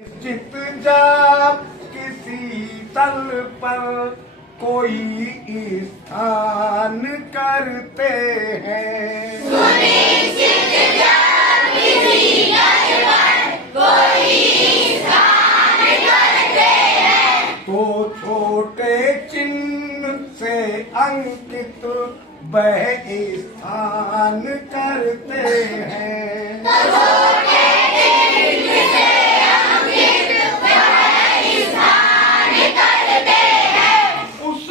निश्चित जब किसी तल पर कोई स्थान करते हैं, सुनिश्चित जब किसी तल पर कोई स्थान करते हैं, तो छोटे चिन्ह से अंकित वह स्थान करते हैं। तो छोटे चिन्ह से अंकित वह स्थान करते हैं, उस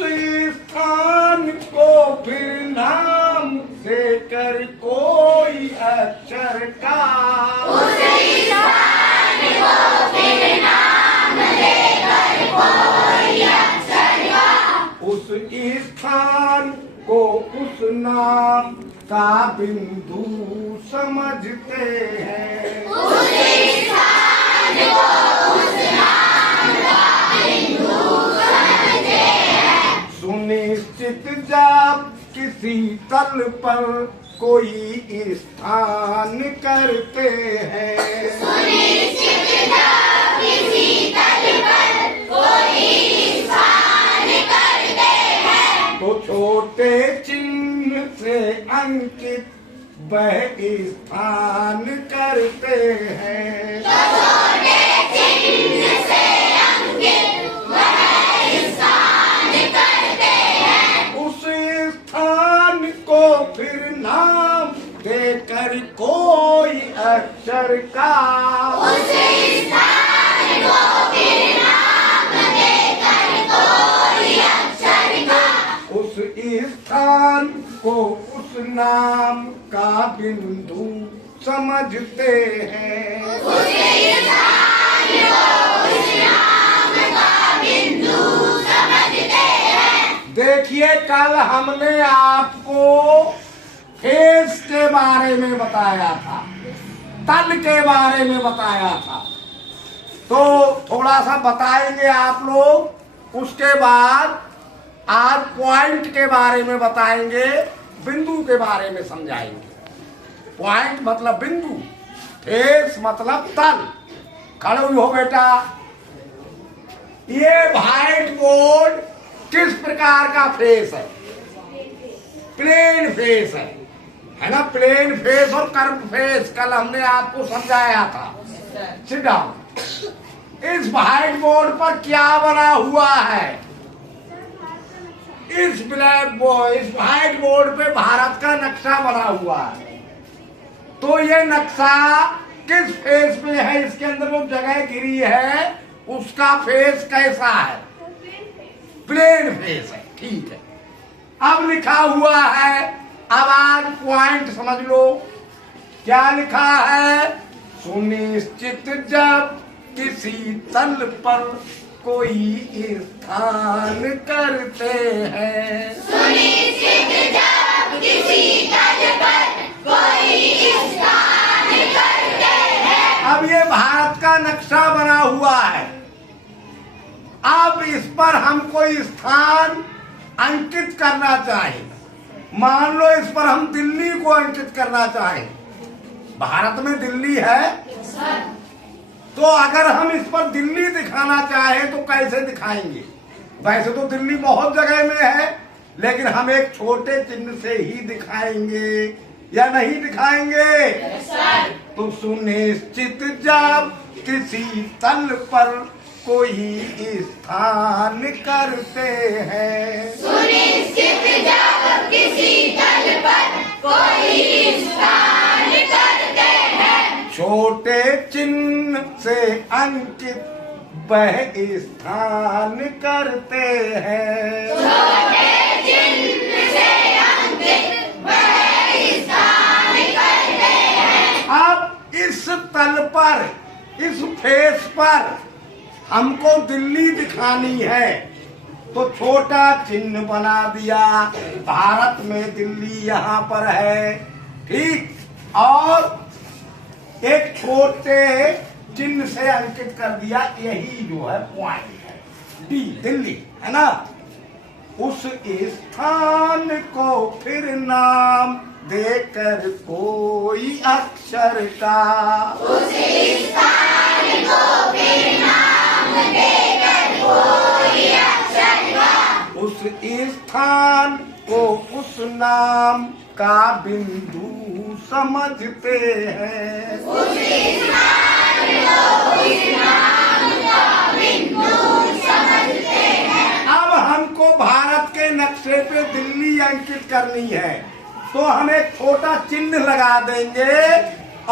स्थान को फिर नाम देकर कोई अक्षर का, उस स्थान को फिर नाम देकर कोई अक्षर का, उस स्थान को उस नाम का बिंदु समझते हैं। उस स्थान को उस नाम का बिंदु समझते हैं। सुनिश्चित जब किसी तल पर कोई स्थान करते हैं, सुनिश्चित जब किसी तल पर कोई स्थान करते हैं, तो छोटे चिन्ह से अंकित वह स्थान करते हैं। तो छोटे चिन्ह से अंकित वह स्थान करते हैं, उस स्थान को फिर नाम देकर कोई अक्षर का, उस स्थान को फिर नाम देकर कोई अक्षर का, उस स्थान को उस नाम का बिंदु समझते हैं। उस स्थान को उस नाम का बिंदु समझते हैं। देखिए, कल हमने आपको फेस के बारे में बताया था, तल के बारे में बताया था, तो थोड़ा सा बताएंगे आप लोग। उसके बाद आज पॉइंट के बारे में बताएंगे, बिंदु के बारे में समझाएंगे। पॉइंट मतलब बिंदु, फेस मतलब तल। खड़े हो बेटा। ये व्हाइट बोर्ड किस प्रकार का फेस है? प्लेन फेस है ना? प्लेन फेस और कर्व फेस कल हमने आपको समझाया था। Sit down. इस व्हाइट बोर्ड पर क्या बना हुआ है? इस व्हाइट बोर्ड पे भारत का नक्शा बना हुआ है। तो ये नक्शा किस फेस पे है? इसके अंदर जो जगह गिरी है उसका फेस कैसा है? प्लेन फेस है। ठीक है, अब लिखा हुआ है। अब आज पॉइंट समझ लो। क्या लिखा है? सुनिश्चित जब किसी तल पर कोई स्थान करते हैं, सुनिश्चित जब किसी तल पर कोई स्थान करते हैं। अब ये भारत का नक्शा बना हुआ है। अब इस पर हम कोई स्थान अंकित करना चाहें। मान लो इस पर हम दिल्ली को अंकित करना चाहें। भारत में दिल्ली है, तो अगर हम इस पर दिल्ली दिखाना चाहें तो कैसे दिखाएंगे? वैसे तो दिल्ली बहुत जगह में है, लेकिन हम एक छोटे चिन्ह से ही दिखाएंगे या नहीं दिखाएंगे? तो सुनिश्चित जब किसी तल पर कोई स्थान करते हैं, सुनिश्चित जब किसी तल पर कोई स्थान करते हैं, छोटे चिन्ह से अंकित वह स्थान करते हैं। छोटे चिन्ह से अंकित वह स्थान करते हैं। अब इस तल पर, इस फेस पर हमको दिल्ली दिखानी है, तो छोटा चिन्ह बना दिया। भारत में दिल्ली यहाँ पर है, ठीक। और एक छोटे चिन्ह से अंकित कर दिया। यही जो है पॉइंट है, डी, दिल्ली, है ना? उस स्थान को फिर नाम देकर कोई अक्षर का, उस स्थान को फिर नाम देकर कोई अक्षर का, उस स्थान को उस नाम का बिंदु समझते हैं। उस स्थान को उस नाम का बिंदु समझते हैं। अब हमको भारत के नक्शे पे दिल्ली अंकित करनी है, तो हम एक छोटा चिन्ह लगा देंगे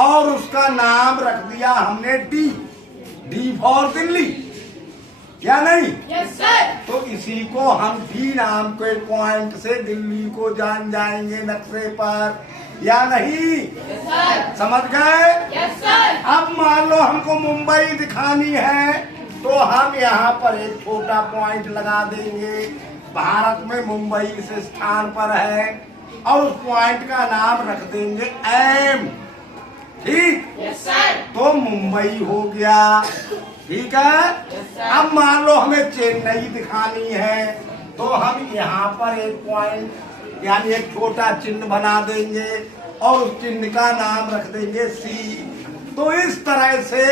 और उसका नाम रख दिया हमने डी। डी फॉर दिल्ली, या नहीं? Yes sir. तो इसी को हम डी नाम के पॉइंट से दिल्ली को जान जाएंगे नक्शे पर, या नहीं? Yes sir. समझ गए? Yes sir. अब मान लो हमको मुंबई दिखानी है, तो हम यहाँ पर एक छोटा पॉइंट लगा देंगे। भारत में मुंबई इस स्थान पर है और उस पॉइंट का नाम रख देंगे एम। ठीक? Yes sir. तो मुंबई हो गया। ठीक है? अब मान लो हमें चेन्नई दिखानी है, तो हम यहाँ पर एक पॉइंट यानी एक छोटा चिन्ह बना देंगे और उस चिन्ह का नाम रख देंगे सी। तो इस तरह से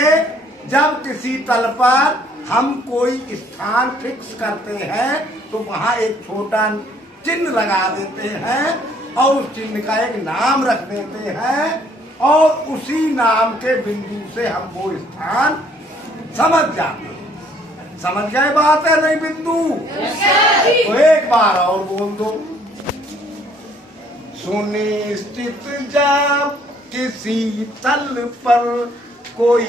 जब किसी तल पर हम कोई स्थान फिक्स करते हैं, तो वहाँ एक छोटा चिन्ह लगा देते हैं और उस चिन्ह का एक नाम रख देते हैं और उसी नाम के बिंदु से हम वो स्थान समझ जाते हैं। समझ गए बात है नहीं बिंदु? तो एक बार और बोल दो। सुनिश्चित जब किसी तल पर कोई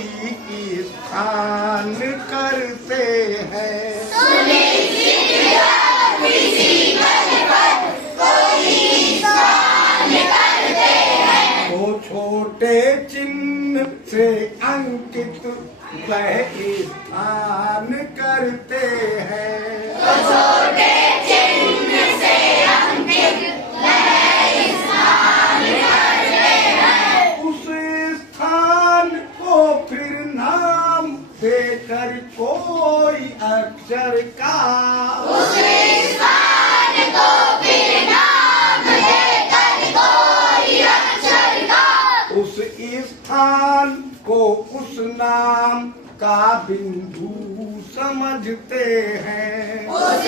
स्थान करते हैं, सुनिश्चित जब किसी तल पर कोई स्थान करते हैं, तो छोटे चिन्ह से अंकित वह स्थान करते हैं। तो छोटे चिन्ह से अंकित वह स्थान करते हैं। उस स्थान को फिर नाम देकर कोई अक्षर का, उस स्थान को फिर नाम देकर कोई अक्षर का, उस स्थान को उस नाम का बिंदु समझते हैं। उस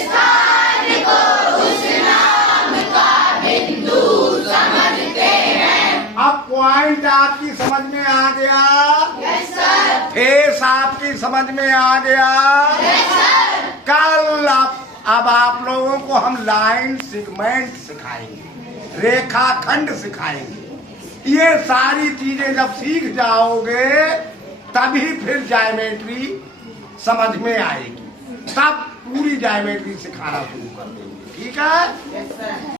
स्थान को उस नाम का बिंदु समझते हैं। अब पॉइंट आपकी समझ में आ गया? Yes sir. फेस आपकी समझ में आ गया? Yes sir. कल अब आप लोगों को हम लाइन सेगमेंट सिखाएंगे, रेखाखंड सिखाएंगे। ये सारी चीजें जब सीख जाओगे तभी फिर ज्योमेट्री समझ में आएगी, तब पूरी ज्योमेट्री सिखाना शुरू कर देंगे। ठीक है? Yes sir.